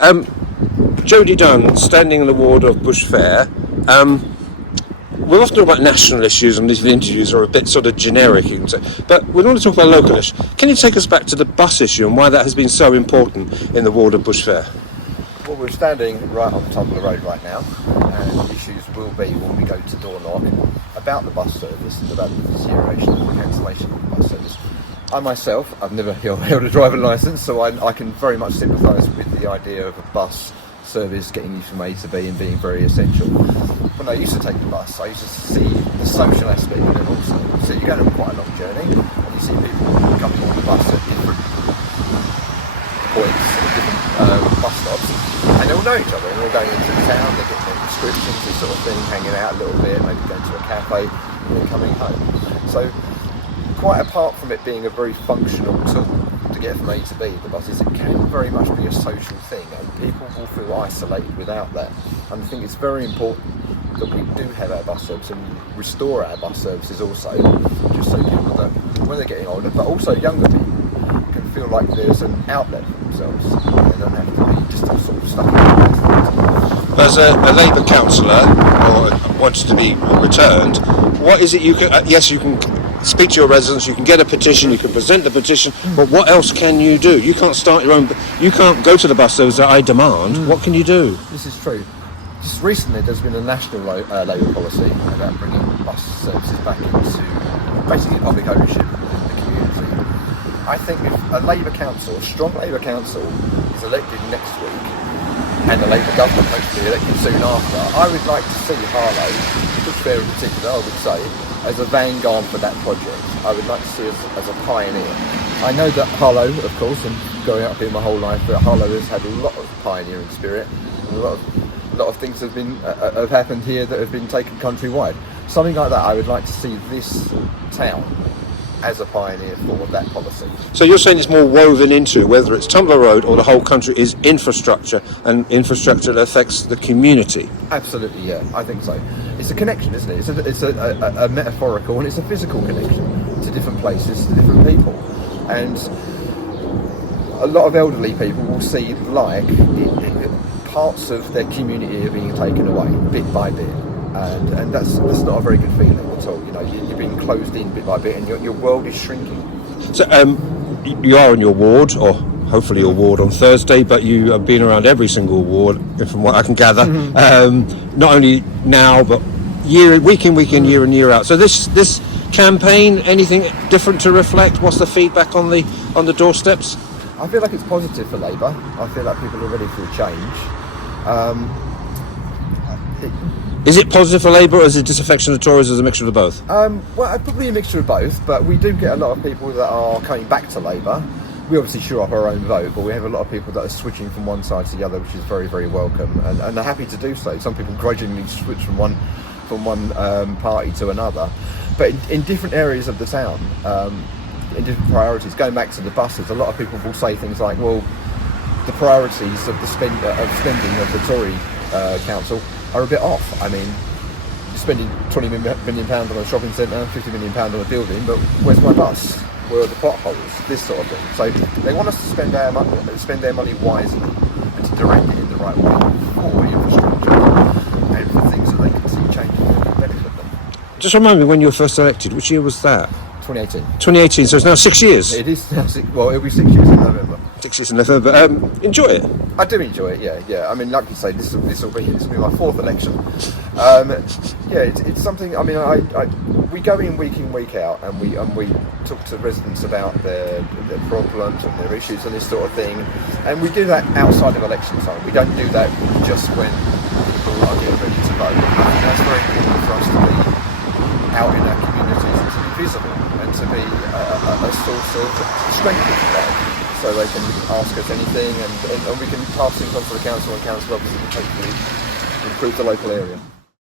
Jodi Dunne, standing in the ward of Bush Fair. We'll often talk about national issues, and these interviews are a bit sort of generic, you can say. But we want to talk about local issues. Can you take us back to the bus issue and why that has been so important in the ward of Bush Fair? Well, we're standing right on the top of the road right now, and the issues will be when we go to door knock about the bus service and about the deterioration and the cancellation of the bus service. I myself, I've never held a driving licence, so I can very much sympathise with the idea of a bus service getting you from A to B and being very essential. When I used to take the bus, I used to see the social aspect of it also. So you go on quite a long journey, and you see people coming on the bus at different points, at different bus stops, and they all know each other, and they're all going into the town, they're getting their prescriptions, this sort of thing, hanging out a little bit, maybe going to a cafe, and then coming home. So quite apart from it being a very functional tool to get from A to B, the buses, it can very much be a social thing, and people will feel isolated without that. And I think it's very important that we do have our bus service and restore our bus services also, just so people that, when they're getting older, but also younger people, can feel like there's an outlet for themselves. They don't have to be just sort of stuck in the As a Labour councillor, or wants to be returned, what is it you can... yes, you can speak to your residents, you can get a petition, you can present the petition, but what else can you do? You can't start your own... You can't go to the bus service that I demand. What can you do? This is true. Just recently there's been a national Labour policy about bringing bus services back into basically public ownership in the community. I think if a Labour council, a strong Labour council, is elected next week, and the Labour government hopefully elected soon after, I would like to see Harlow, Bush Fair in particular, I would say, as a vanguard for that project. I would like to see us as a pioneer. I know that Harlow, of course, and growing up here my whole life, that Harlow has had a lot of pioneering spirit, and a lot of things have happened here that have been taken countrywide. Something like that, I would like to see this town as a pioneer for that policy. So you're saying it's more woven into, whether it's Tumbler Road or the whole country, is infrastructure, and infrastructure that affects the community? Absolutely, yeah, I think so. It's a connection, isn't it? It's a metaphorical and it's a physical connection to different places, to different people. And a lot of elderly people will see like parts of their community are being taken away bit by bit. And that's not a very good feeling at all. You know, you're being closed in bit by bit, and your world is shrinking. So you are in your ward, or hopefully your ward on Thursday, but you have been around every single ward, from what I can gather. Not only now, but week in, year in, year out. So this campaign, anything different to reflect? What's the feedback on the doorsteps? I feel like it's positive for Labour. I feel like people are ready for a change. Is it positive for Labour, or is it disaffection of Tories, or is it a mixture of both? Well, probably a mixture of both, but we do get a lot of people that are coming back to Labour. We obviously show up our own vote, but we have a lot of people that are switching from one side to the other, which is very, very welcome, and are happy to do so. Some people grudgingly switch from one party to another. But in different areas of the town, in different priorities, going back to the buses, a lot of people will say things like, well, the priorities of the spending of the Tory council are a bit off. I mean, you're spending £20 million on a shopping centre, £50 million on a building, but where's my bus? Where are the potholes? This sort of thing. So they want us to spend their money wisely, and to direct it in the right way for infrastructure and for things that they can see changing and benefit them. Just remind me, when you were first elected, which year was that? 2018. 2018, so it's now 6 years. It is now it'll be 6 years in November. 6 years in November. Enjoy it. I do enjoy it, yeah. I mean, like you say, this will be my fourth election. It's something. I mean, we go in, week out, and we talk to residents about their problems and their issues and this sort of thing. And we do that outside of election time. We don't do that just when people are getting ready to vote. I think that's very important for us to be out in our communities and to be visible and to be a source of strength, if you like. So they can ask us anything, and we can pass things on to the council, and council obviously can hopefully improve the local area.